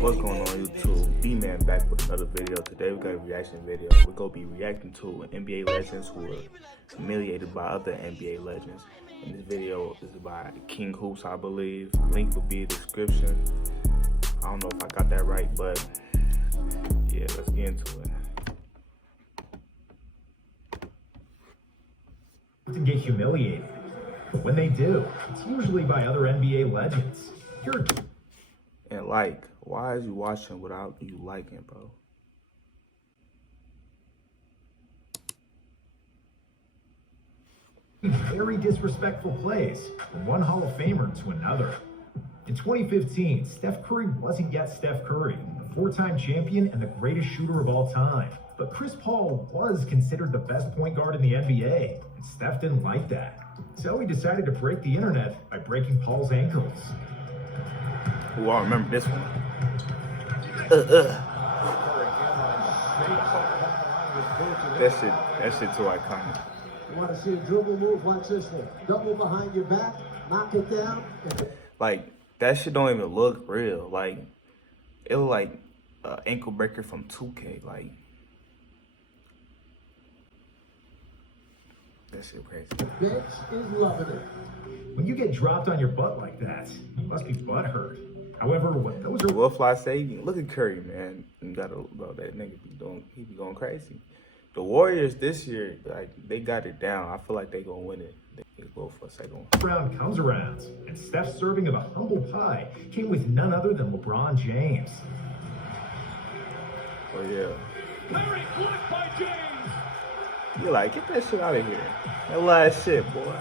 What's going on YouTube? Dman back with another video. Today we got a reaction video. We're going to be reacting to NBA legends who were humiliated by other NBA legends. And this video is by King Hoops, I believe. Link will be in the description. I don't know if I got that right, but yeah, let's get into it. To get humiliated, but when they do, it's usually by other NBA legends. And like, why is you watching without you liking, bro? Very disrespectful plays from one Hall of Famer to another. In 2015, Steph Curry wasn't yet Steph Curry, the four-time champion and the greatest shooter of all time. But Chris Paul was considered the best point guard in the NBA, and Steph didn't like that. So he decided to break the internet by breaking Paul's ankles. Oh, I remember this one. That shit too iconic. You want to see a dribble move? Watch this one. Double behind your back, knock it down. Like, that shit don't even look real. Like, it look like an ankle breaker from 2K. Like, that shit crazy. Bench is loving it. When you get dropped on your butt like that, you must be butthurt. However, what those are... Well, Fly say, look at Curry, man. You gotta, bro, that nigga he be going crazy. The Warriors this year, like, they got it down. I feel like they gonna win it. They go for a second one. Round comes around, and Steph's serving of a humble pie came with none other than LeBron James. Oh yeah. Curry blocked by James. You like, get that shit out of here. That last shit, boy.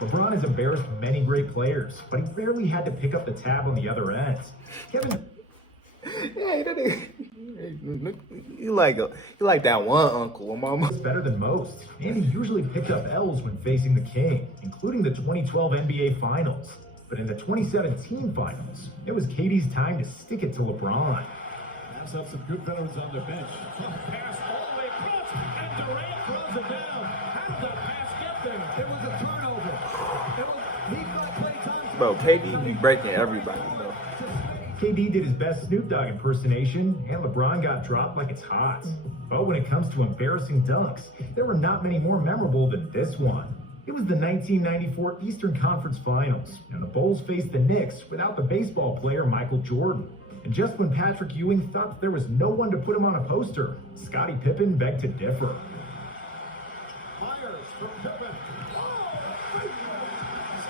LeBron has embarrassed many great players, but he barely had to pick up the tab on the other end. Kevin... Yeah, you like that one uncle, mama. He's better than most, and he usually picked up L's when facing the King, including the 2012 NBA Finals. But in the 2017 Finals, it was KD's time to stick it to LeBron. Has up some good veterans on their bench. Pass all the way across, and Durant throws it down. How did that pass get there? It was a turnover. He's got play time. Bro, KD be breaking everybody, bro. KD did his best Snoop Dogg impersonation, and LeBron got dropped like it's hot. But when it comes to embarrassing dunks, there were not many more memorable than this one. It was the 1994 Eastern Conference Finals, and the Bulls faced the Knicks without the baseball player Michael Jordan. And just when Patrick Ewing thought that there was no one to put him on a poster, Scottie Pippen begged to differ. Myers from Pippen. Oh,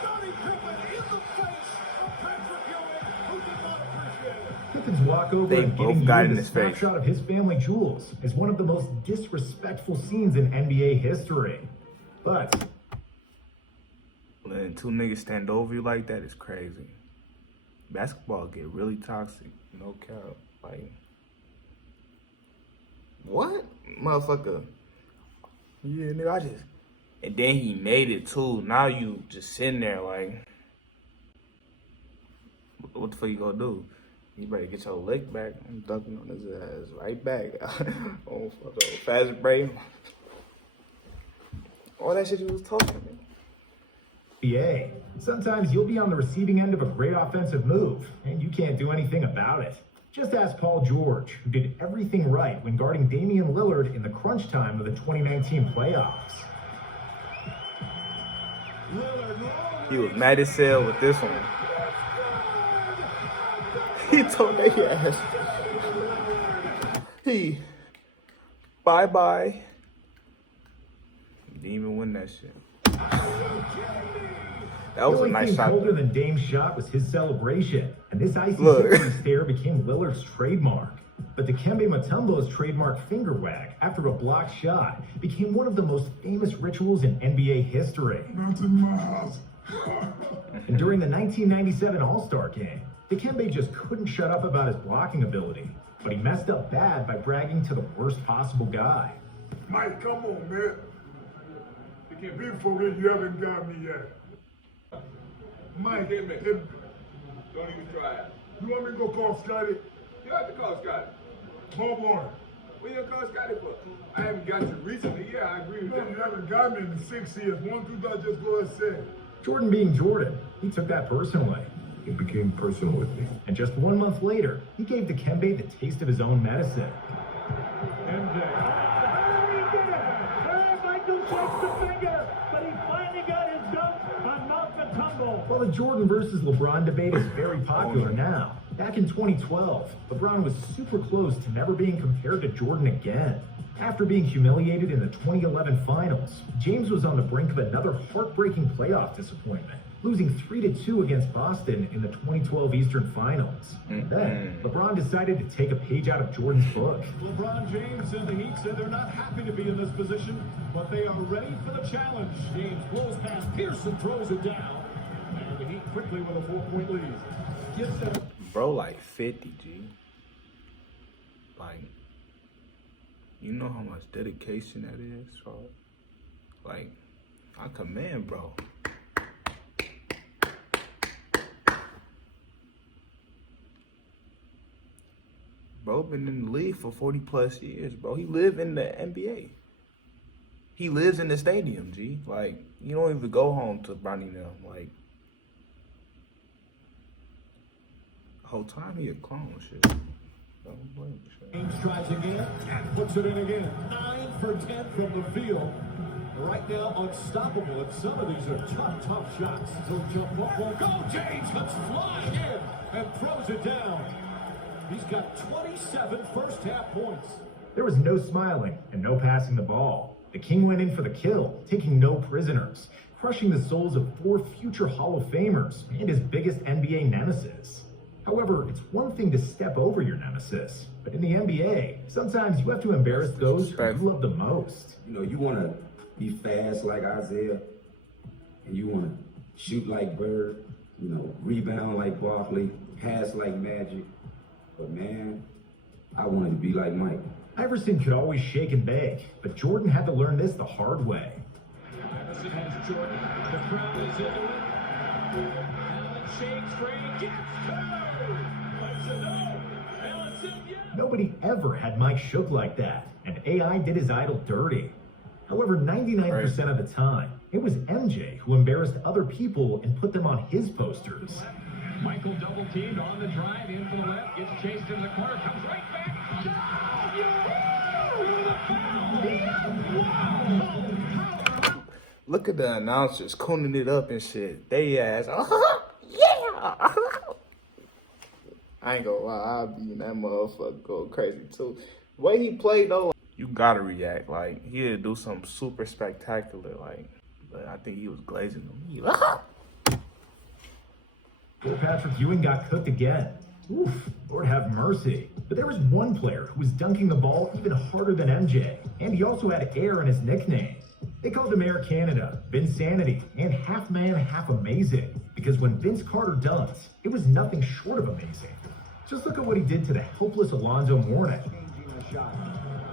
Scottie Pippen in the face of Patrick Ewing, who did not appreciate it. Pippen's walkover They and both getting got Ewing in a his face. snapshot of his family jewels is one of the most disrespectful scenes in NBA history. But Letting two niggas stand over you like that is crazy. Basketball get really toxic, no cap. Like, what? Motherfucker. Yeah, nigga, and then he made it too. Now you just sitting there like, what the fuck you gonna do? You better get your leg back. I'm dunking on his ass right back. Oh, fast break. All that shit you was talking about. NBA. Sometimes you'll be on the receiving end of a great offensive move, and you can't do anything about it. Just ask Paul George, who did everything right when guarding Damian Lillard in the crunch time of the 2019 playoffs. He was mad as hell with this one. He told their ass, bye-bye. He didn't even win that shit. That was a nice shot. The only thing colder than Dame's shot was his celebration, and this icy victory stare became Lillard's trademark. But Dikembe Mutombo's trademark finger wag after a blocked shot became one of the most famous rituals in NBA history. Not in my house. And during the 1997 All-Star game, Dikembe just couldn't shut up about his blocking ability, but he messed up bad by bragging to the worst possible guy. Mike, come on, man. It can be for real, you haven't got me yet. Mike, Don't even try it. you want me to go call Scotty? You have to call Scotty. Hold on. What you gonna call Scotty for? I haven't got you recently. Yeah, I agree with No, that. you haven't got me in 6 years. One, two, three, just go and say. Jordan being Jordan, he took that personally. It became personal with me. And just 1 month later, he gave Dikembe the taste of his own medicine. MJ. Michael shakes the finger, but he finally got his dunk on Mount the Tumble. While the Jordan versus LeBron debate is very popular now, back in 2012, LeBron was super close to never being compared to Jordan again. After being humiliated in the 2011 finals, James was on the brink of another heartbreaking playoff disappointment, losing 3-2 against Boston in the 2012 Eastern Finals. Then, LeBron decided to take a page out of Jordan's book. LeBron James and the Heat said they're not happy to be in this position, but they are ready for the challenge. James blows past Pearson, throws it down. And the Heat quickly with a 4-point lead. Gets it. Bro, like 50, G. Like, you know how much dedication that is, bro? Like, I commend, bro. Bro been in the league for 40 plus years, bro. He live in the NBA. He lives in the stadium, G. Like, you don't even go home to Birmingham. Like, the whole time he a clone, shit. Don't blame him, shit. James tries again and puts it in again. 9 for 10 from the field. Right now, unstoppable. And some of these are tough shots. So jump up won't go. James comes flying in and throws it down. He's got 27 first-half points. There was no smiling and no passing the ball. The King went in for the kill, taking no prisoners, crushing the souls of 4 future Hall of Famers and his biggest NBA nemesis. However, it's one thing to step over your nemesis, but in the NBA, sometimes you have to embarrass those who you love the most. You know, you want to be fast like Isaiah, and you want to shoot like Bird, you know, rebound like Barkley, pass like Magic. But man, I wanted to be like Mike. Iverson could always shake and bake, but Jordan had to learn this the hard way. Iverson has Jordan. The crowd is into it. Allen shakes free, gets two. Lets it go. Allen said yes. Nobody ever had Mike shook like that, and AI did his idol dirty. However, 99% of the time, it was MJ who embarrassed other people and put them on his posters. Michael double teamed on the drive, in for the left, gets chased into the corner, comes right back. Look at the announcers cooning it up and shit. They ass, yeah. I ain't gonna lie, I'll be in that motherfucker going crazy too. The way he played though, you gotta react. Like, he'd do something super spectacular. Like, but I think he was glazing them. Poor Patrick Ewing got cooked again. Oof, Lord have mercy. But there was one player who was dunking the ball even harder than MJ, and he also had air in his nickname. They called him Air Canada, Vinsanity, and half man, half amazing, because when Vince Carter dunked, it was nothing short of amazing. Just look at what he did to the helpless Alonzo Mourning.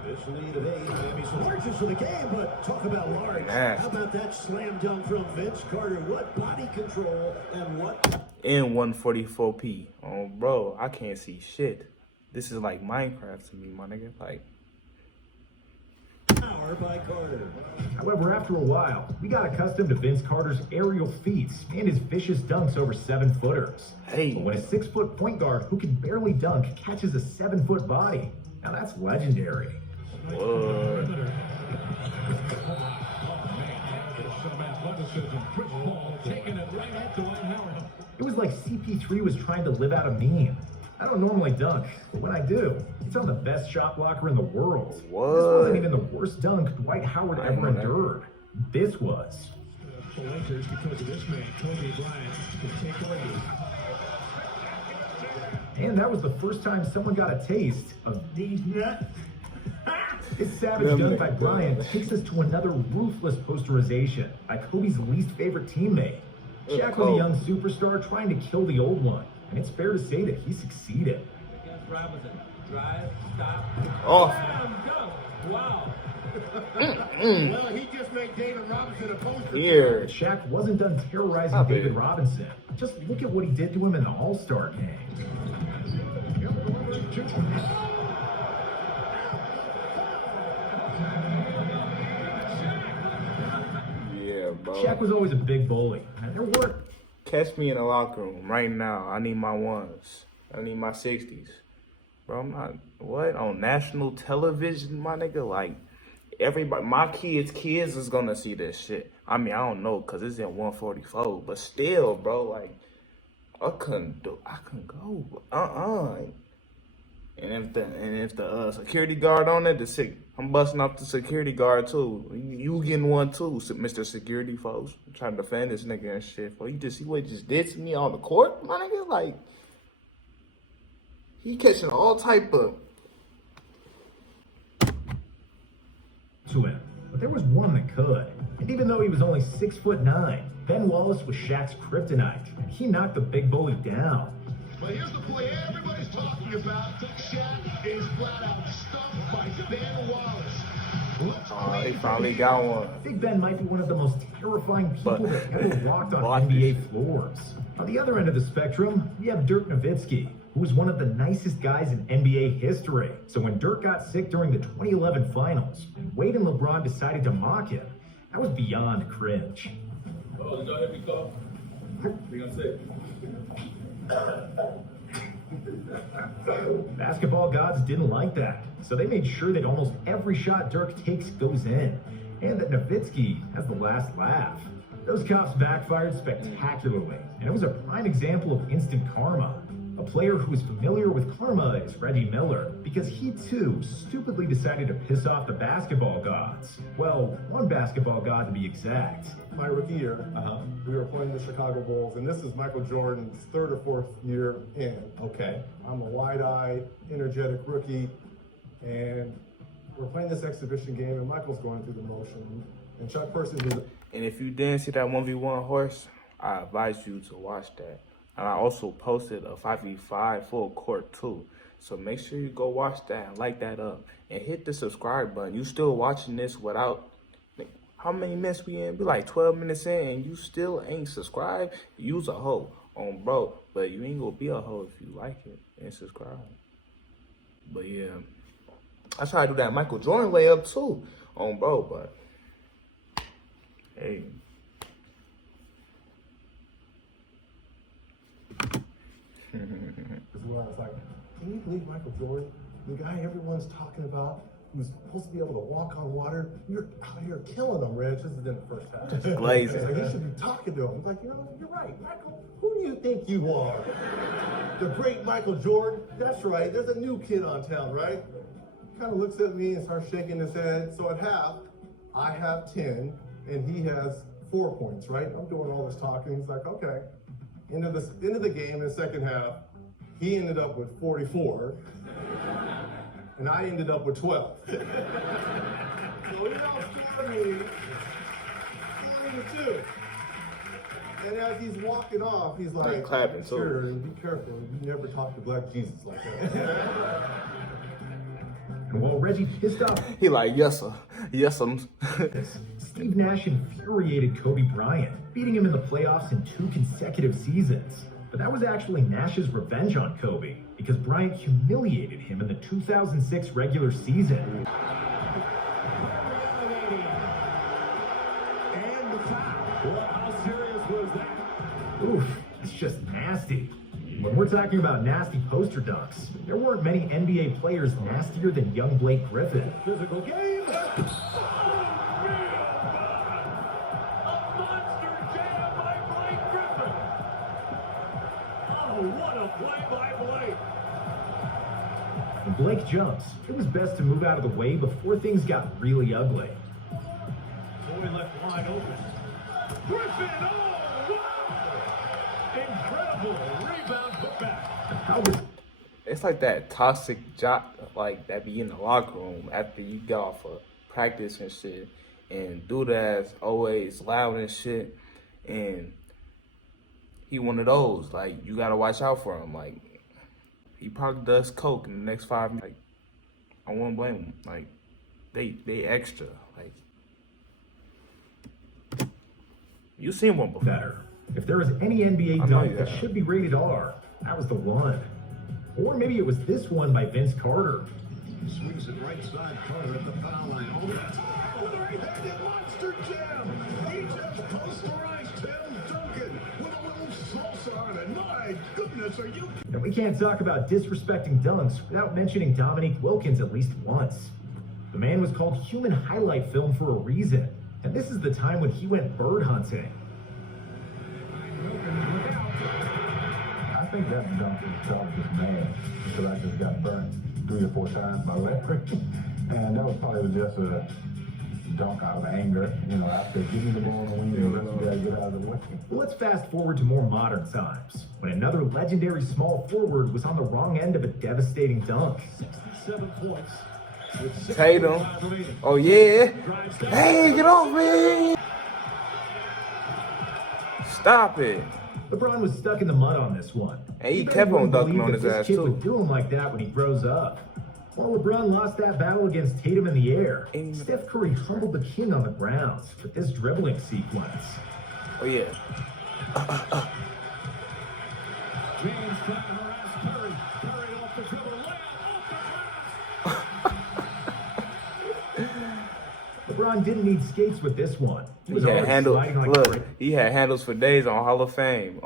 This lead of 8, Miami some largest for the game, but talk about large. Nasty. How about that slam dunk from Vince Carter? What body control and what... In 144p. Oh, bro, I can't see shit. This is like Minecraft to me, my nigga. Like, power by Carter. However, after a while, we got accustomed to Vince Carter's aerial feats and his vicious dunks over 7-footers. Hey. But when a 6-foot point guard who can barely dunk catches a 7-foot body, now that's legendary. what? It was like CP3 was trying to live out a meme. I don't normally dunk, but when I do, it's on the best shot blocker in the world. What? This wasn't even the worst dunk Dwight Howard I ever know that. endured. This was. The Lakers, because of this man, Kobe Bryant, can take away. And that was the first time someone got a taste of these nuts. This savage dunk by Bryant takes us to another ruthless posterization by Kobe's least favorite teammate. Shaq was a young superstar trying to kill the old one, and it's fair to say that he succeeded. Against Robinson. Drive, stop. Oh. Bam, dunk. Wow. Well, he just made David Robinson a poster. Here. But Shaq wasn't done terrorizing Stop David it. Robinson. Just look at what he did to him in the All-Star game. Yeah, bro. Shaq was always a big bully, and there weren't Catch me in the locker room right now. I need my ones. I need my 60s. Bro, I'm not, what? On national television, my nigga? Like, everybody, my kids is gonna see this shit. I mean, I don't know, cause it's in 144, but still, bro, like, I couldn't go. And if the security guard on it, I'm busting off the security guard too. You getting one too, Mr. Security, folks. I'm trying to defend this nigga and shit. Bro, you just see what he just did to me on the court, my nigga? Like, he catching all type of to him, but there was one that could. And even though he was only 6'9", Ben Wallace was Shaq's kryptonite, and he knocked the big bully down. But here's the play everybody's talking about. Shaq is flat out stumped by Ben Wallace. he finally got one. Big Ben might be one of the most terrifying people that ever walked on NBA floors. On the other end of the spectrum, we have Dirk Nowitzki, who was one of the nicest guys in NBA history. So when Dirk got sick during the 2011 finals, and Wade and LeBron decided to mock him, that was beyond cringe. Oh, y'all hear me call? What you gonna say? Basketball gods didn't like that, so they made sure that almost every shot Dirk takes goes in, and that Nowitzki has the last laugh. Those cops backfired spectacularly, and it was a prime example of instant karma. A player who is familiar with karma is Reggie Miller, because he too stupidly decided to piss off the basketball gods. Well, one basketball god to be exact. My rookie year, we were playing the Chicago Bulls, and this is Michael Jordan's third or fourth year in. Okay. I'm a wide-eyed, energetic rookie, and we're playing this exhibition game, and Michael's going through the motion. And Chuck Person is... And if you didn't see that 1v1 horse, I advise you to watch that. And I also posted a 5v5 full court too. So make sure you go watch that and like that up. And hit the subscribe button. You still watching this without, how many minutes we in? Be like 12 minutes in and you still ain't subscribed? Use a hoe on bro. But you ain't gonna be a hoe if you like it and subscribe. But yeah, I try to do that Michael Jordan layup too on bro, but hey. As well, I was like, can you believe Michael Jordan, the guy everyone's talking about, who's supposed to be able to walk on water? You're out here killing him, Reg. This is in the first half. Just glazing. Like, you should be talking to him. He's like, you know, you're right, Michael. Who do you think you are? The great Michael Jordan? That's right. There's a new kid on town, right? Kind of looks at me and starts shaking his head. So at half, I have 10, and he has 4 points, right? I'm doing all this talking. He's like, okay. End of the game in the second half, he ended up with 44, and I ended up with 12. So he outscored me 40-2. And as he's walking off, he's like, clapping, sure, be careful. You never talk to Black Jesus like that. And while Reggie pissed off, He like, yes sir, yes sir. Steve Nash infuriated Kobe Bryant, beating him in the playoffs in 2 consecutive seasons. But that was actually Nash's revenge on Kobe, because Bryant humiliated him in the 2006 regular season. And the foul. Well, how serious was that? Oof, it's just nasty. When we're talking about nasty poster dunks, there weren't many NBA players nastier than young Blake Griffin. Physical game. What a play by Blake. When Blake jumps, it was best to move out of the way before things got really ugly. Boy left wide open. Griffin, oh, wow! Incredible rebound put back. How was It's like that toxic job, like that be in the locker room after you get off of practice and shit, and dude that's always loud and shit, and he one of those, like, you gotta watch out for him. Like, he probably does coke in the next 5 minutes. Like, I wouldn't blame him. Like, they extra. Like, you seen one before. better? If there was any NBA dunk that should be rated R, that was the one. Or maybe it was this one by Vince Carter. Swings it right side corner at the foul line. Oh, that's a three-handed monster jam. He just posterized Tim Duncan with a little started. My goodness, are you... And we can't talk about disrespecting dunks without mentioning Dominique Wilkins at least once. The man was called human highlight film for a reason, and this is the time when he went bird hunting. I think that dunk was probably just mad because I just got burnt 3 or 4 times by Larry. And that was probably just a dunk out of anger, after giving the ball in the wing, the rest of you gotta get out of the way. Well, let's fast forward to more modern times, when another legendary small forward was on the wrong end of a devastating dunk. 67 points. Tatum. Oh, yeah. Hey, get off me. Stop it. LeBron was stuck in the mud on this one. And he bet kept on wouldn't dunking believe on that his ass, this kid too. would do him like that when he grows up. While LeBron lost that battle against Tatum in the air, Steph Curry humbled the king on the ground with this dribbling sequence. Oh, yeah. James trying to harass Curry. Curry off the dribble. LeBron didn't need skates with this one. He was He had already handles. sliding like Look, crazy. he had handles for days on Hall of Fame.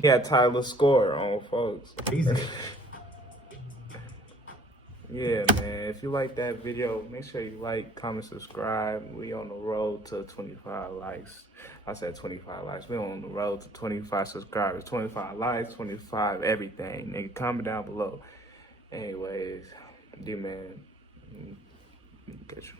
He had Tyler Score on, folks. Yeah, man. If you like that video, make sure you like, comment, subscribe. We on the road to 25 likes. I said 25 likes. We on the road to 25 subscribers. 25 likes, 25 everything. Nigga, comment down below. Anyways, Dman, get you.